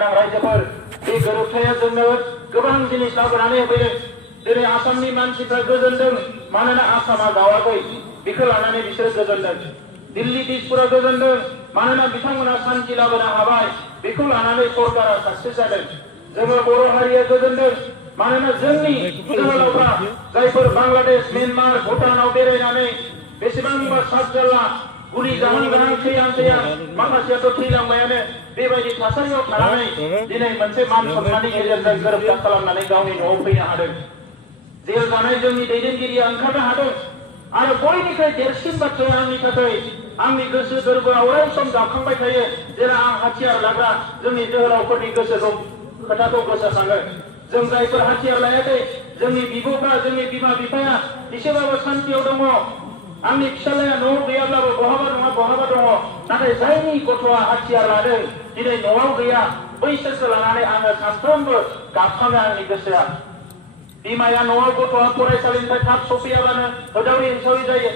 रायजोफोर बे गोरोबथाया जोंनो गोबां जिनिस लाबोनानै होफैदों। दिनै आसामनि मानसिफ्रा गोजोनदों मानोना आसामा गावाखै, बेखौ लानानै बिसोर गोजोनदों। दिल्ली दिसपुरा गोजोनदों मानोना बिथांमोना शान्ति लाबोनो हाबाय, बेखौ लानानै सरकारा साक्सेस जादों। जोङो बर' हारिया गोजोनदों मानोना जोंनि जोहोलावफ्रा जायफोर बांलादेश, म्यानमार, भुटानाव बेरायनानै बेसेबांबा सातजाला गुलि जाहां जाहां थैहां माखासेयाथ' थैलांबायानो, बेबायदि थासारियाव थानानै दिनै मोनसे मान सन्माननि गेजेरजों गोरोबथा खालामनानै गावनि न'आव फैनो हादों। जेल जानाय जोंनि दैदेनगिरिया ओंखारनो हादों। आरो बयनिख्रुइ देरसिन बाथ्राया आंनि थाखाय आंनि गोसो गोरबोआव अराय सम गाबखांबाय थायो, जेला आं हाथियार लाग्रा जोंनि जोहोलावफोरनि गोसोखौ खोथाखौ गोसोखाङो। जों जायफोर हाथियार लायाखै, जोंनि बिब'फ्रा, जोंनि बिमा बिफाया एसेबाबो सान्तियाव दङ। आंनि फिसालाया न'आव गैयाब्लाबो बहाबा नङा बहाबा दङ। नाथाय जायनि गथ'आ हाथियार लादों दिनै न'आव गैया, बैसोरखौ लानानै आङो सानफ्रोमबो गाबखाङो आंनि गोसोआ। बिमाया न'आव गथ'आ फरायसालिनिफ्राय थाब सफैयाबानो होदावरि होसावरि जायो।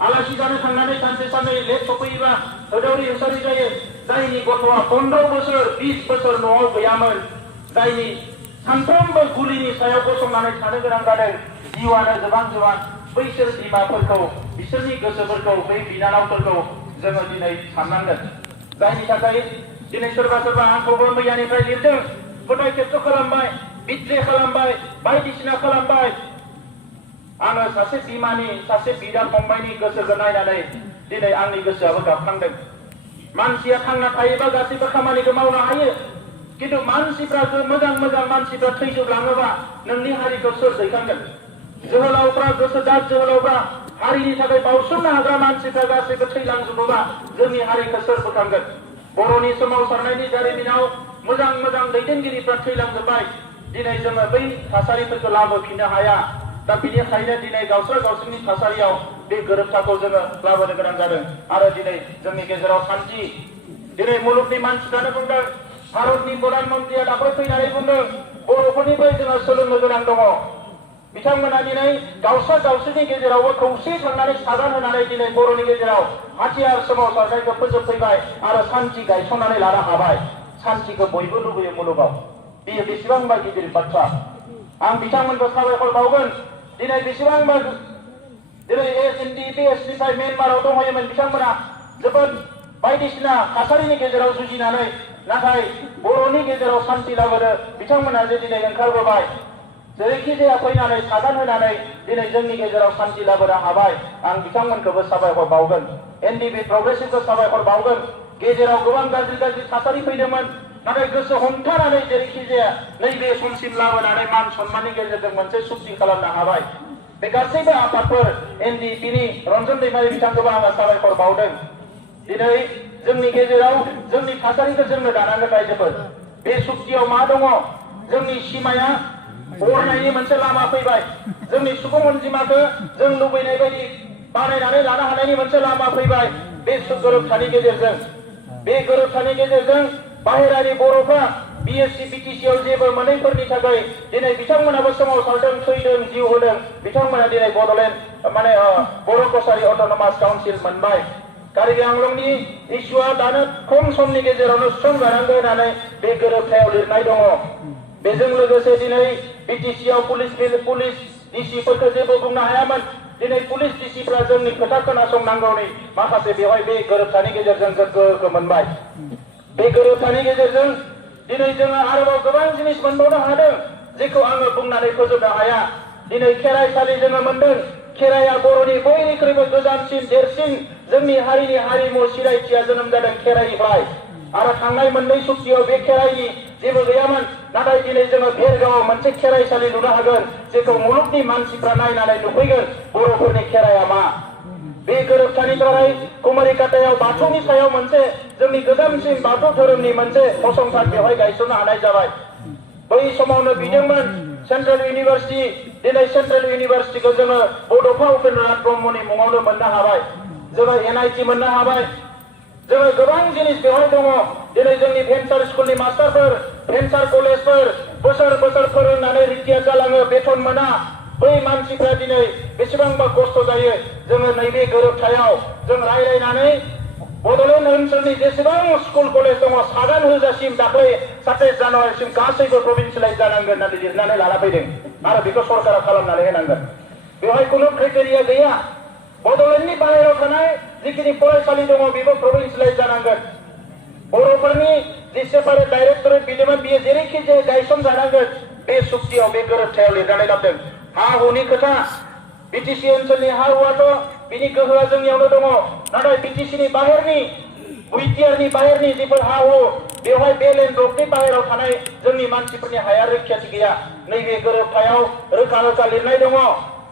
आलासि जानो थांनानै सानसे साननै लेट सफैयोबा होदावरि होसावरि जायो। जायनि गथ'आ 15 बोसोर 20 बोसोर न'आव गैयामोन, जायनि सानफ्रोमबो गुलिनि सायाव गसंनानै थानो गोनां जादों, जिउआनो जोबां बैसोर बिमाफोरखौ, बिसोरनि गोसोफोरखौ, बै बिनानावफोरखौ जोङो दिनै साननांगोन। जायनि थाखाय दिनै सोरबा आंखौबो मैयानिफ्राय लिरदों, फोथाय खेबस' खालामबाय, बिद्रे खालामबाय, बायदिसिना खालामबाय। आङो सासे बिमानि, सासे बिदा फंबायनि गोसोखौ नायनानै दिनै आंनि गोसोआबो गाबखांदों। मानसिया थांना थायोबा गासैबो खामानिखौ मावनो हायो, किन्तु मानसिफ्रा मोजां मानसिफ्रा थैजोबलाङोबा नोंनि हारिखौ सोर दैखांगोन? जोहोलावफ्रा गोसोदार जोहोलावफ्रा, हारिनि थाखाय बावसोमनो हाग्रा मानसिफ्रा गासैबो थैलांजोबोबा जोंनि हारिखौ सोर फोथांगोन? बर'नि सोमावसारनायनि जारिमिनाव मोजां दैदेनगिरिफ्रा थैलांजोबबाय। दिनै जोङो बै थासारिफोरखौ लाबोफिननो हाया। दा बिनिखायनो दिनै गावसोरनि थासारियाव बे गोरोबथाखौ जोङो लाबोनो गोनां जादों। आरो दिनै जोंनि गेजेराव शान्ति। दिनै मुलुगनि मानसिफ्रानो बुंदों, भारतनि प्रधान मन्त्रिया दाख्लै फैनानै बुंदों, बर'फोरनिफ्राय जोङो सोलोंनो गोनां दङ। बिथांमोना दिनै गावसोरनि गेजेरावबो खौसे थांनानै सागान होनानै दिनै बर'नि गेजेराव हाथियार सोमावसारनायखौ फोजोबफैबाय आरो शान्ति गायसननानै लानो हाबाय। शान्तिखौ बयबो लुबैयो मुलुगाव। बेयो बेसेबांबा गिदिर बाथ्रा। आं बिथांमोनखौ साबायखर बावगोन। दिनै बेसेबांबा दिनै एनडिपिएसनिफ्राय म्यानमाराव दंहैयोमोन बिथांमोना, जोबोद बायदिसिना थासारिनि गेजेराव जुजिनानै, नाथाय बर'नि गेजेराव शान्ति लाबोनो बिथांमोना जे दिनै ओंखारबोबाय, जेरैखि जाया फैनानै सागान होनानै दिनै जोंनि गेजेराव शान्ति लाबोनो हाबाय। आं बिथांमोनखौबो साबायखर बावगोन। एनडिपि प्रग्रेसिभखौ साबायखर बावगोन। गेजेराव गोबां गाज्रि थासारि फैदोंमोन, नाथाय गोसो हमथानानै जेरैखि जाया नैबे समसिम लाबोनानै मान सन्माननि गेजेरजों मोनसे सुक्ति खालामनो हाबाय। बे गासैबो आफादफोर, एनडिपिनि रन्जन दैमारि बिथांखौबो आङो साबायखर बावदों। दिनै जोंनि गेजेराव जोंनि थासारिखौ जोंनो दानांगोन रायजोफोर। बे सुक्तियाव मा दङ? जोंनि सिमाया अरनायनि मोनसे लामा फैबाय। जोंनि सुबुं अनजिमाखौ जों लुबैनाय बायदि बानायनानै लानो हानायनि मोनसे लामा फैबाय। बे गोरोबथानि गेजेरजों, बे गोरोबथानि गेजेरजों बाहेरानि बर'फ्रा बिएससि बिटिसिआव जेबो मोनैफोरनि थाखाय दिनै बिथांमोनाबो सोमावसारदों, थैदों, जिउ होदों। बिथांमोना दिनै बड'लेण्ड बर' कसारि अट'नमास काउन्सिल मोनबाय। कार्बि आंलंनि इस्युआ दानो खम समनि गेजेरावनो सुस्रांजानांगौ होननानै बे गोरोबथायाव लिरनाय दङ। बेजों लोगोसे दिनै बिटिसिआव पुलिस डिसिफोरखौ जेबो बुंनो हायामोन। दिनै पुलिस डिसिफ्रा जोंनि खोथा खोनासंनांगौनि माखासे बेवहाय बे गोरोबथानि गेजेरजों जों गोहोखौ मोनबाय। बे गोरोबथानि गेजेरजों दिनै जोङो आरोबाव गोबां जिनिस मोनबावनो हादों, जेखौ आङो बुंनानै फोजोबनो हाया। दिनै खेराइसालि जोङो मोनदों। खेराइया बर'नि बयनिख्रुइबो गोजामसिन, देरसिन जोंनि हारिनि हारिमु सिनायथिया जोनोम जादों खेराइनिफ्राय। आरो थांनाय मोननै सुक्तियाव बे खेराइनि जेबो गैयामोन, नाथाय दिनै जोङो भेरगावआव मोनसे खेराइसालि लुनो हागोन, जेखौ मुलुगनि मानसिफ्रा नायनानै नुफैगोन बर'फोरनि खेराइया मा। बे गोरोबथानिफ्राय कुमारिकाटायाव बाथौनि सायाव मोनसे जोंनि गोजामसिन बाथौ धोरोमनि मोनसे फसंथान बेवहाय गायसननो हानाय जाबाय। बै समावनो बिदोंमोन सेन्ट्रेल इउनिभार्सिटि। दिनै सेन्ट्रेल इउनिभार्सिटिखौ जोङो बड'फा उपेन्द्रनाथ ब्रह्मनि मुङावनो मोननो हाबाय। जोङो एनआइटि मोननो हाबाय। जोङो गोबां जिनिस बेवहाय दङ। दिनै जोंनि भेन्सार स्कुलनि मास्टारफोर, भेन्सार कलेजफोर बोसोर फोरोंनानै रिटायार जालाङो, बेथन मोना। बै मानसिफ्रा दिनै बेसेबांबा खस्थ' जायो। जोङो नैबे गोरोबथायाव जों रायज्लायनानै बड'लेण्ड ओनसोलनि जेसेबां स्कुल कलेज दङ सागान होजासिम दाख्लै 27 जानुवारिसिम गासैबो प्रभिन्सियेलाइज जानांगोन होननानै लिरनानै लाना फैदों आरो बेखौ सरकारा खालामनानै होनांगोन बेवहाय खुनु क्राइटेरिया गैया बड'लेण्डनि बाहेरायाव थानाय जिखिनि फरायसालि दङ बेबो प्रभिन्सियेलाइज जानांगोन बर'फोरनि जि सेपारेट डाइरेक्टरेट बिदोंमोन बियो जेरैखि जाया गायसनजानांगोन बे सुक्तियाव बे गोरोबथायाव लिरनानै लाबोदों हा हुनि खोथा बिटिसि ओनसोलनि हा हुआथ' बिनि गोहोआ जोंनियावनो दङ नाथाय बिटिसिनि बाहेरनि बिटिआरनि बाहेरनि जिफोर हा हु बेवहाय बे लेन्ड ब्लकनि बाहेरायाव थानाय जोंनि मानसिफोरनि हाया रैखाथि गैया नैबे गोरोबथायाव रोखा रोखा लिरनाय दङ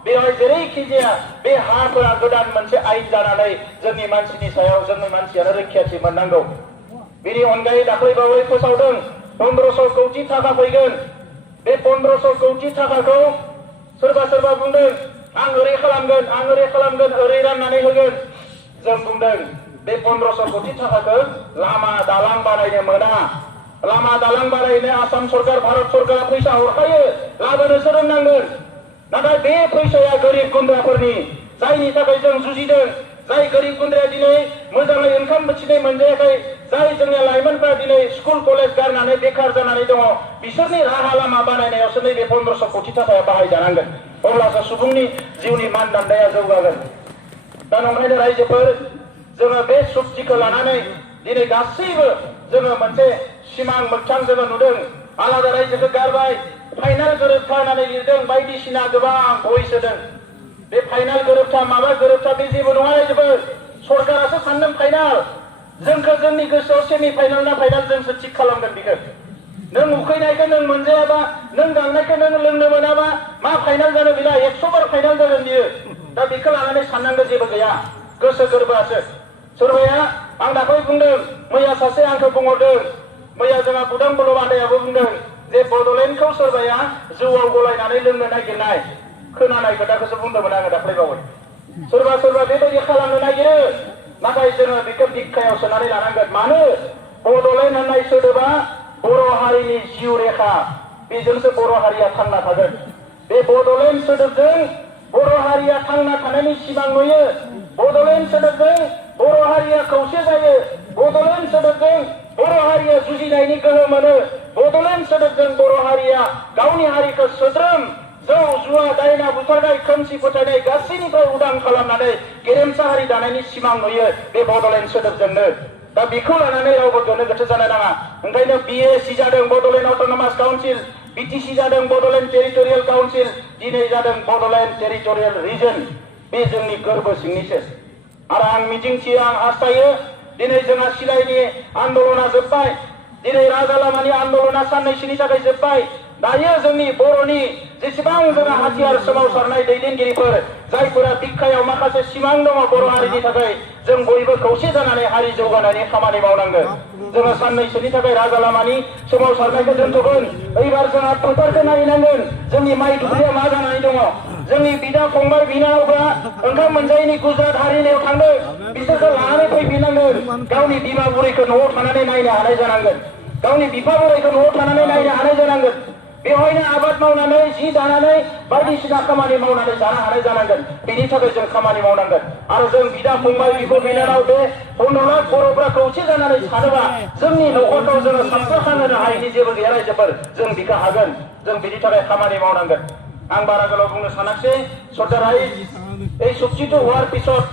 बेवहाय जेरैखि जाया बे हाफोरा गोदान मोनसे आयेन जानानै जोंनि मानसिनि सायाव जोंनि मानसियानो रैखाथि मोननांगौ बेनि अनगायै दाख्लैबावै फोसावदों 1500 कौटि थाखा फैगोन बे 1500 कौटि थाखाखौ सोरबा बुंदों आं ओरै खालामगोन ओरै राननानै होगोन जों बुंदों बे 1500 कौटि थाखाखौ लामा दालां बानायनो मोना लामा दालां बानायनो आसाम सरकार भारत सरकारा फैसा हरखायो लाबोनो सोलोंनांगोन नाथाय बे फैसाया गोरिब गुन्द्राफोरनि जायनि थाखाय जों जुजिदों जाय गोरिब गुन्द्राया दिनै मोजाङै ओंखाम बोथिनै मोनजायाखै जाय जोंनि लाइमोनफ्रा दिनै स्कुल कलेज गारनानै बेकार जानानै दङ बिसोरनि राहा लामा बानायनायावसो नैबे 1500 कौटि थाखाया बाहायजानांगोन अब्लासो सुबुंनि जिउनि मानदान्दाया जौगागोन दा नंखायनो रायजोफोर जोङो बे सुक्तिखौ लानानै दिनै गासैबो जोङो मोनसे सिमां मोगथां जोङो नुदों आलादा रायजोखौ गारबाय फाइनाल गोरोबथा होननानै लिरदों बायदिसिना गोबां भइस होदों बे फाइनाल गोरोबथा माबा गोरोबथा बे जेबो नङा रायजोफोर सरकारासो सानदों फाइनाल जोंखौ जोंनि गोसोआव सेमि फाइनाल ना फाइनाल जोंसो थिग खालामगोन बेखौ नों उखैनायखौ नों मोनजायाबा नों गांनायखौ नों लोंनो मोनाबा मा फाइनाल जानो बेला 100 बार फाइनाल जागोन बियो दा बेखौ लानानै साननांगौ जेबो गैया गोसो गोरबोआसो सोरबाया आं दाख्लै बुंदों मैया सासे आंखौ बुंहरदों मैया जोंहा बुदां बल'ब आदायाबो बुंदों जे बड'लेण्डखौ सोरबाया जौआव गलायनानै लोंनो नागिरनाय खोनानाय खोथाखौसो बुंदोंमोन आङो दाख्लैबावै सोरबा बेबायदि खालामनो नागिरो नाथाय जोङो बेखौ बिखायाव सोनानै लानांगोन मानो बड'लेण्ड होननाय सोदोबा बर' हारिनि जिउ रेखा बेजोंसो बर' हारिया थांना थागोन बे बड'लेण्ड सोदोबजों बर' हारिया थांना थानायनि सिमां नुयो बड'लेण्ड सोदोबजों बर' हारिया खौसे जायो बड'लेण्ड सोदोबजों बर' हारिया जुजिनायनि गोहो मोनो बड'लेण्ड सोदोबजों बर' हारिया गावनि हारिखौ सोद्रोम जौ जुवा दायना बुथारनाय खोमसि फोथायनाय गासैनिफ्राय उदां खालामनानै गेरेमसा हारि दानायनि सिमां नुयो बे बड'लेण्ड सोदोबजोंनो दा बेखौ लानानै रावबो गोनो गोथो जानो नाङा ओंखायनो बिएसि जादों बड'लेण्ड अट'नमास काउन्सिल बिटिसि जादों बड'लेण्ड टेरिटरियेल काउन्सिल दिनै जादों बड'लेण्ड टेरिटरियेल रिजन बे जोंनि गोरबो सिंनिसो आरो आं मिजिंथियो आं हास्थायो दिनै जोंहा सिलाइनि आन्दलना जोब्बाय दिनै राजा लामानि आन्दलना साननैसोनि थाखाय जोब्बाय दायो जोंनि बर'नि जेसेबां जोंहा हाथियार सोमावसारनाय दैदेनगिरिफोर जायफोरा बिखायाव माखासे सिमां दङ बर' हारिनि थाखाय जों बयबो खौसे जानानै हारि जौगानायनि खामानि मावनांगोन जोङो साननैसोनि थाखाय राजा लामानि सोमावसारनायखौ दोनथ'गोन एबार जोंहा फोथारखौ नायनांगोन जोंनि माइ दुब्लिया मा जानानै दङ जोंनि बिदा फंबाय बिनानावफ्रा ओंखाम मोनजायैनि गुजरात हारिनायाव थांदों बिसोरखौ लानानै फैफिननांगोन गावनि बिमा बुरैखौ न'आव थानानै नायनो हानाय जानांगोन गावनि बिफा बुरैखौ न'आव थानानै नायनो हानाय जानांगोन बेवहायनो आबाद मावनानै जि दानानै बायदिसिना खामानि मावनानै जानो हानाय जानांगोन बेनि थाखाय जों खामानि मावनांगोन आरो जों बिदा फंबाय बिब' बिनानाव बे 15 लाख बर'फ्रा खौसे जानानै सानोबा जोंनि न'खरखौ जोङो साबस्रांहोनो हायैनि जेबो गैया रायजोफोर जों बेखौ हागोन जों बेनि थाखाय खामानि मावनांगोन आं बारा गोलाव बुंनो सानाखिसै सरकारा এই চুক্তিটো হোৱাৰ পিছত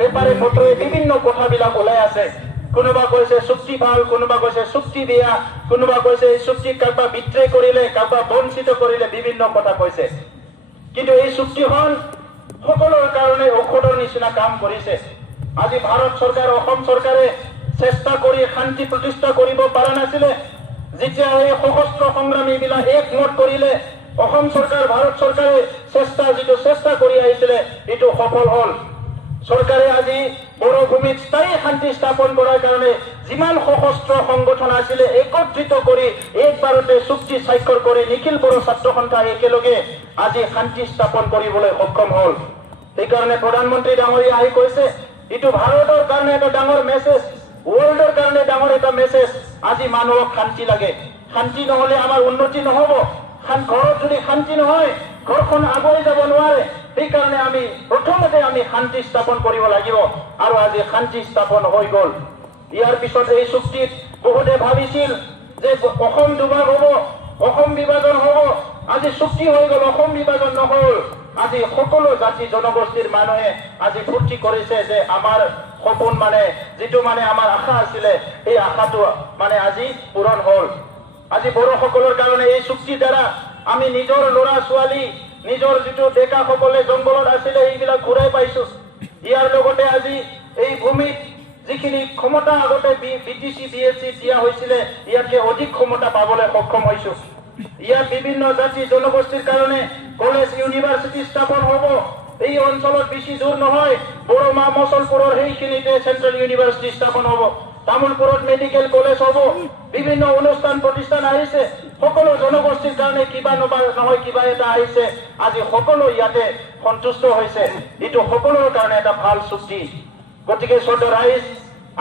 পেপাৰে পত্ৰই বিভিন্ন কথাবিলাক ওলাই আছে কোনোবা কৈছে চুক্তি ভাল কোনোবা কৈছে চুক্তি বেয়া কোনোবা কৈছে এই চুক্তি কাৰোবাক বিত্ৰে কৰিলে কাৰোবাক বঞ্চিত কৰিলে বিভিন্ন কথা কৈছে কিন্তু এই চুক্তিখন সকলোৰ কাৰণে ঔষধৰ নিচিনা কাম কৰিছে আজি ভাৰত চৰকাৰ অসম চৰকাৰে চেষ্টা কৰি শান্তি প্ৰতিষ্ঠা কৰিব পৰা নাছিলে যেতিয়া এই সশস্ত্ৰ সংগ্ৰামীবিলাক একমত কৰিলে অসম চৰকাৰ ভাৰত চৰকাৰে চেষ্টা কৰি আহিছিলে এটো সফল হল সরকারে আজি বড় ভূমিত স্থায়ী শান্তি স্থাপন করার কারণে যিমান সশস্ত্র সংগঠন আছিল একত্রিত করে একবারতে চুক্তি স্বাক্ষর করে নিখিল বড় ছাত্র সন্থা একেলগে আজি শান্তি স্থাপন কৰিবলৈ সক্ষম হল এই কারণে প্রধানমন্ত্রী ডাঙৰীয়া আহি কৈছে এটো ভাৰতৰ কাৰণে এটা ডাঙৰ মেসেজ ওয়ার্ল্ডৰ কাৰণে ডাঙৰ এটা মেসেজ আজি মানুহক শান্তি লাগে শান্তি নহলে আমাৰ উন্নতি নহব ঘৰত যদি শান্তি নহয় ঘৰখন আগুৱাই যাব নোৱাৰে সেইকাৰণে আমি প্ৰথমতে আমি শান্তি স্থাপন কৰিব লাগিব আৰু আজি শান্তি স্থাপন হৈ গ'ল ইয়াৰ পিছত এই চুক্তিত বহুতে ভাবিছিল যে অসম দুভাগ হ'ব অসম বিভাজন হ'ব আজি চুক্তি হৈ গ'ল অসম বিভাজন নহ'ল আজি সকলো জাতি জনগোষ্ঠীৰ মানুহে আজি ফূৰ্তি কৰিছে যে আমাৰ সপোন মানে যিটো মানে আমাৰ আশা আছিলে এই আশাটো মানে আজি পূৰণ হ'ল আজি বড়োসকলৰ কাৰণে এই চুক্তিৰ দ্বাৰা আমি নিজৰ ল'ৰা ছোৱালী নিজৰ যিটো ডেকাসকলে জংঘলত আছিলে এইবিলাক ঘূৰাই পাইছো ইয়াৰ লগতে আজি এই ভূমিত যিখিনি ক্ষমতা আগতে বিটিচি বিএসসি দিয়া হৈছিলে ইয়াতকে অধিক ক্ষমতা পাবলৈ সক্ষম হৈছো ইয়াত বিভিন্ন জাতি জনগোষ্ঠীৰ কাৰণে কলেজ ইউনিভাৰ্চিটি স্থাপন হ'ব এই অঞ্চলত বেছি দূৰ নহয় বড়োমা মচলপুৰৰ সেইখিনিতে চেণ্ট্ৰেল ইউনিভাৰ্চিটি স্থাপন হ'ব তামোলপুৰত মেডিকেল কলেজ হ'ব বিভিন্ন অনুষ্ঠান প্ৰতিষ্ঠান আহিছে সকলো জনগোষ্ঠীৰ কাৰণে কিবা নহয় কিবা এটা আহিছে আজি সকলো ইয়াতে সন্তুষ্ট হৈছে এইটো সকলোৰ কাৰণে এটা ভাল চুক্তি গতিকে শ্ৰদ্ধেয় ৰাইজ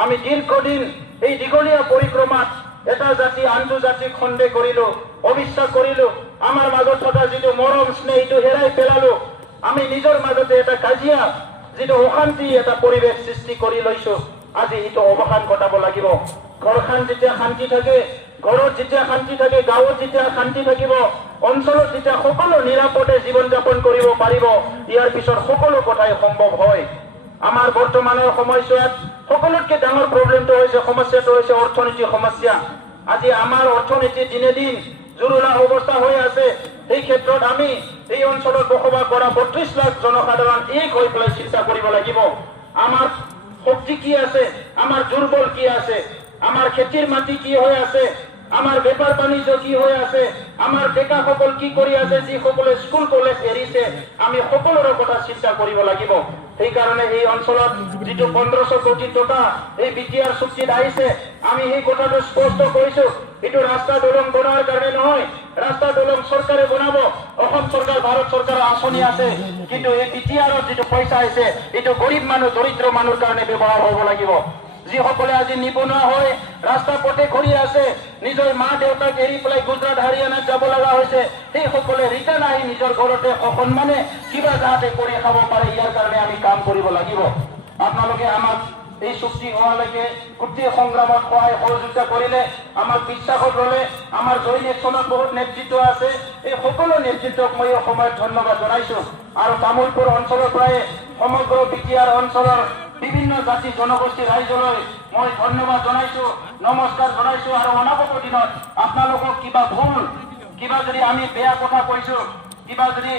আমি দীৰ্ঘদিন এই দীঘলীয়া পৰিক্ৰমাত এটা জাতি আনটো জাতিক সন্দেহ কৰিলো অবিশ্বাস কৰিলো আমাৰ মাজত থকা যিটো মৰম স্নেহ এইটো হেৰাই পেলালো আমি নিজৰ মাজতে এটা কাজিয়া যিটো অশান্তি এটা পৰিৱেশ সৃষ্টি কৰি লৈছো আজি এইটো অৱসান ঘটাব লাগিব ঘৰখন যেতিয়া শান্তি থাকে ঘৰত যেতিয়া শান্তি থাকে গাঁৱত যেতিয়া শান্তি থাকিব অঞ্চলত যেতিয়া সকলো নিৰাপদে জীৱন যাপন কৰিব পাৰিব ইয়াৰ পিছত সকলো কথাই সম্ভৱ হয় আমাৰ বৰ্তমানৰ সময়ছোৱাত সকলোতকৈ ডাঙৰ প্ৰব্লেমটো হৈছে সমস্যাটো হৈছে অৰ্থনৈতিক সমস্যা আজি আমাৰ অৰ্থনীতি দিনে দিন জুৰুলা অৱস্থা হৈ আছে এই ক্ষেত্ৰত আমি এই অঞ্চলত বসবাস কৰা ৩২ লাখ জনসাধাৰণ এক হৈ পেলাই চিন্তা কৰিব লাগিব আমাৰ শক্তি কি আছে আমাৰ দুৰ্বল কি আছে আমাৰ খেতিৰ মাটি কি হৈ আছে আমাৰ বেপাৰ বাণিজ্য কি হৈ আছে আমাৰ ডেকাসকল কি কৰি আছে যিসকলে স্কুল কলেজ এৰিছে আমি সকলোৰে কথা চিন্তা কৰিব লাগিব সেইকাৰণে এই অঞ্চলত যিটো ১৫০০ কোটি টকা এই বিটিআৰ চুক্তিত আহিছে আমি সেই কথাটো স্পষ্ট কৰিছো এইটো ৰাস্তা দলং বনোৱাৰ কাৰণে নহয় ৰাস্তা দলং চৰকাৰে বনাব অসম চৰকাৰ ভাৰত চৰকাৰৰ আঁচনি আছে কিন্তু এই বিটিআৰত যিটো পইচা আহিছে এইটো গৰীব মানুহ দৰিদ্ৰ মানুহৰ কাৰণে ব্যৱহাৰ হ'ব লাগিব যিসকলে আজি নিবনুৱা হৈ ৰাস্তা পথে ঘূৰি আছে নিজৰ মা দেউতাক এৰি পেলাই গুজৰাট হাৰিয়ানাত যাব লগা হৈছে সেইসকলে ৰিটাৰ্ণ আহি নিজৰ ঘৰতে অসন্মানে কিবা যাতে কৰি খাব পাৰে ইয়াৰ কাৰণে আমি কাম কৰিব লাগিব আপোনালোকে আমাক এই চুক্তি হোৱালৈকে গোটেই সংগ্ৰামত সহায় সহযোগিতা কৰিলে আমাক বিশ্বাসত ল'লে আমাৰ জইন একশ্যনত বহুত নেতৃত্ব আছে এই সকলো নেতৃত্বক মই এই সময়ত ধন্যবাদ জনাইছো আৰু তামোলপুৰ অঞ্চলৰ পৰাই সমগ্ৰ বিটিআৰ অঞ্চলৰ বিভিন্ন জাতি জনগোষ্ঠী ৰাইজলৈ মই ধন্যবাদ জনাইছো নমস্কাৰ জনাইছো আৰু অনাগত দিনত আপোনালোকক কিবা ভুল কিবা যদি আমি বেয়া কথা কৈছো কিবা যদি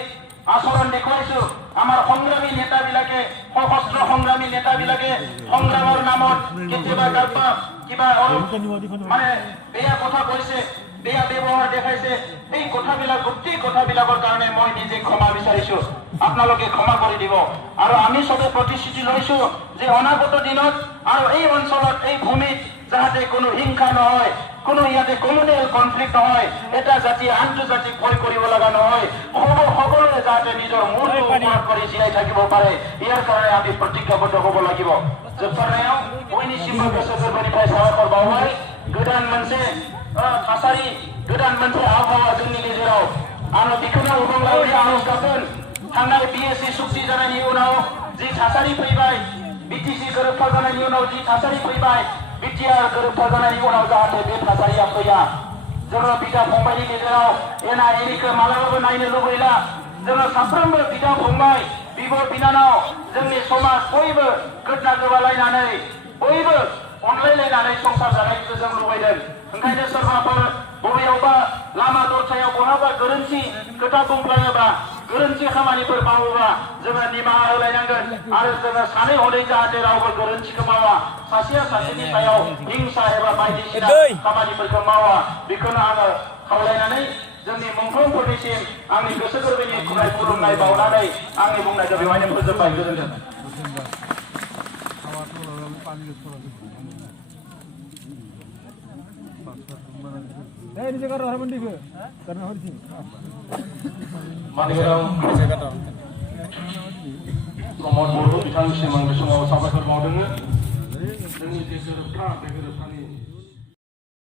আচৰণ দেখুৱাইছো আমাৰ সংগ্ৰামী নেতাবিলাকে সশস্ত্ৰ সংগ্ৰামী নেতাবিলাকে সংগ্ৰামৰ নামত কেতিয়াবা কাৰোবাক কিবা মানে বেয়া কথা কৈছে বেয়া ব্যৱহাৰ দেখাইছে এই কথাবিলাক গোটেই কথাবিলাকৰ কাৰণে মই নিজে ক্ষমা বিচাৰিছো আপোনালোকে ক্ষমা কৰি দিব আৰু আমি সবে প্ৰতিশ্ৰুতি লৈছো যে অনাগত দিনত আৰু এই অঞ্চলত এই ভূমিত যাতে কোনো হিংসা নহয় কোনো ইয়াতে কমিউনেল কনফ্লিক্ট নহয় এটা জাতি আনটো জাতিক ভয় কৰিব লগা নহয় সকলোৱে যাতে নিজৰ মূৰটো ওপৰত কৰি জীয়াই থাকিব পাৰে ইয়াৰ কাৰণে আমি প্ৰতিজ্ঞাবদ্ধ হ'ব লাগিব जोबथारनायाव बयनिसिमबो गोसो गोरबोनिफ्राय साबायखर बावबाय गोदान मोनसे थासारि गोदान मोनसे आबहावा जोंनि गेजेराव आङो बेखौनो उबंलावरि आर'ज गाबगोन थांनाय बिएससि चुक्ति जानायनि उनाव जि थासारि फैबाय बिटिसि गोरोबथा जानायनि उनाव जि थासारि फैबाय बिटिआर गोरोबथा जानायनि उनाव जाहाथे बे थासारिया फैया जोङो बिदा फंबायनि गेजेराव एना एनिखौ मालाबाबो नायनो लुबैला जोङो साफ्रोमबो बिदा फंबाय बिब' बिनानाव जोंनि समाज बयबो गोदना गोबालायनानै बयबो अनलायलायनानै संसार जानायखौ जों लुबैदों ओंखायनो सोरबाफोर बबेयावबा लामा दरथायाव बहाबा गोरोन्थि खोथा बुंफ्लाङोबा गोरोन्थि खामानिफोर मावोबा जोङो निमाहा होलायनांगोन आरो जोङो सानै हनै जाहाथे रावबो गोरोन्थिखौ मावा सासेया सासेनि सायाव हिंसा एबा बायदिसिना खामानिफोरखौ मावा बेखौनो आङो खावलायनानै जोंनि मोनफ्रोमफोरनिसिम आंनि गोसो गोरबोनि खुलुमनाय बावनानै आंनि बुंनायखौ बेवहायनो फोजोबबाय गोजोन्थों प्रमद बर' बिथांनिसिम आं बे समाव साबायखर बावदों जोंनि जे गोरोबथा बे गोरोबथानि